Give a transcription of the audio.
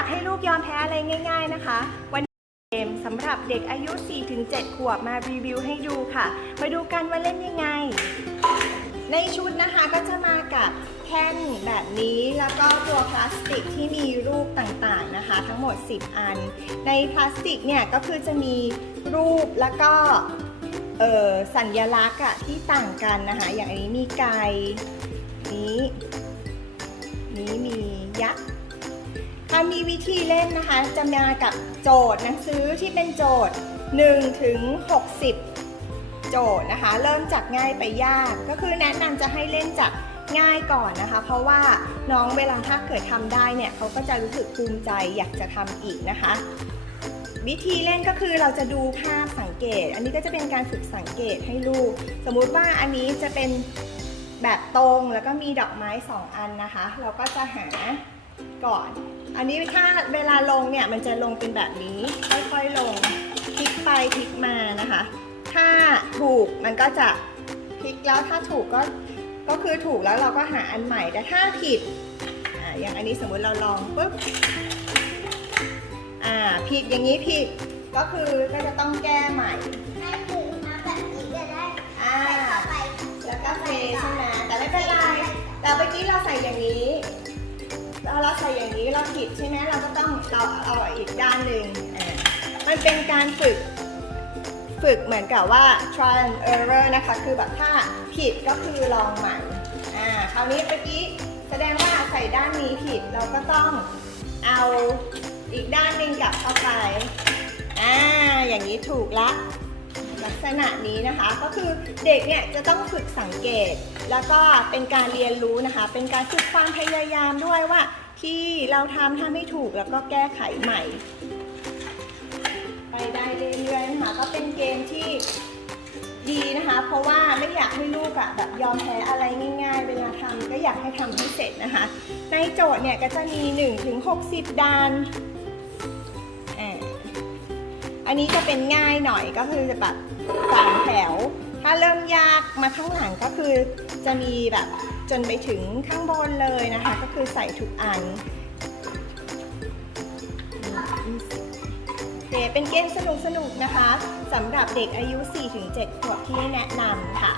ากให้ลูกยอมแพ้อะไรง่าย ๆนะคะ วันเกมสำหรับเด็กอายุ 4-7 ขวบมารีวิวให้ดูค่ะ มาดูกันว่าเล่นยังไง ในชุดนะคะก็จะมากับแท่นแบบนี้แล้วก็ตัวพลาสติกที่มีรูปต่างๆนะคะ ทั้งหมด 10 อัน ในพลาสติกเนี่ยก็คือจะมีรูปแล้วก็สัญลักษณ์อะที่ต่างกันนะคะ อย่างอันนี้มีไก่นี้นี้มียักษ์ มีวิธีเล่นนะคะจะมากับโจทย์หนังสือที่เป็นโจทย์1ถึง60 โจทย์นะคะ เริ่มจากง่ายไปยาก ก็คือแนะนำจะให้เล่นจากง่ายก่อนนะคะ เพราะว่าน้องเวลาถ้าเกิดทำได้เนี่ยเขาก็จะรู้สึกภูมิใจอยากจะทำอีกนะคะ วิธีเล่นก็คือเราจะดูภาพสังเกต อันนี้ก็จะเป็นการฝึกสังเกตให้ลูก สมมุติว่าอันนี้จะเป็นแบบตรงแล้วก็มีดอกไม้สองอันนะคะ เราก็จะหาก่อน อันนี้ถ้าเวลาลงเนี่ยมันจะลงเป็นแบบนี้ ค่อยๆลงพลิกไปพลิกมานะคะ ถ้าถูกมันก็จะพลิกแล้วถ้าถูกก็ก็คือถูกแล้วเราก็หาอันใหม่ แต่ถ้าผิดอ่าอย่างอันนี้สมมุติเราลองปุ๊บอ่าผิดอย่างนี้ผิดก็คือก็จะต้องแก้ใหม่ให้ถึงน้ำแบบนี้ก็ได้อ่าใส่เข้าไปแล้วก็เทใช่ เราเราใส่อย่างนี้เราผิดใช่ไหมเราก็ต้องเราเอาอีกด้านหนึ่งมันเป็นการฝึกฝึกเหมือนกับว่า try and error นะคะ คือแบบถ้าผิดก็คือลองใหม่อ่าคราวนี้เมื่อกี้แสดงว่าใส่ด้านนี้ผิดเราก็ต้องเอาอีกด้านหนึ่งกลับเข้าไปอ่าอย่างนี้ถูกละลักษณะนี้นะคะก็คือเด็กเนี่ยจะต้องฝึกสังเกต แล้วก็เป็นการเรียนรู้นะคะ เป็นการฝึกความพยายามด้วยว่า ที่เราทำถ้าไม่ถูกแล้วก็แก้ไขใหม่ ไปได้เรื่อยๆนะคะก็เป็นเกมที่ดีนะคะ เพราะว่าไม่อยากให้ลูกอะแบบยอมแพ้อะไรง่าย ๆ เวลาทำก็อยากให้ทำให้เสร็จนะคะ ในโจทย์เนี่ยก็จะมี1ถึง60ดานอ่าอันนี้จะเป็นง่ายหน่อยก็คือจะแบบสามแถว ถ้าเริ่มยากมาข้างหลังก็คือจะมีแบบ จนไปถึงข้างบนเลยนะคะ ก็คือใส่ทุกอันโอเคเป็นเกมสนุกๆนะคะสำหรับเด็กอายุ 4-7 ขวบที่แนะนำค่ะ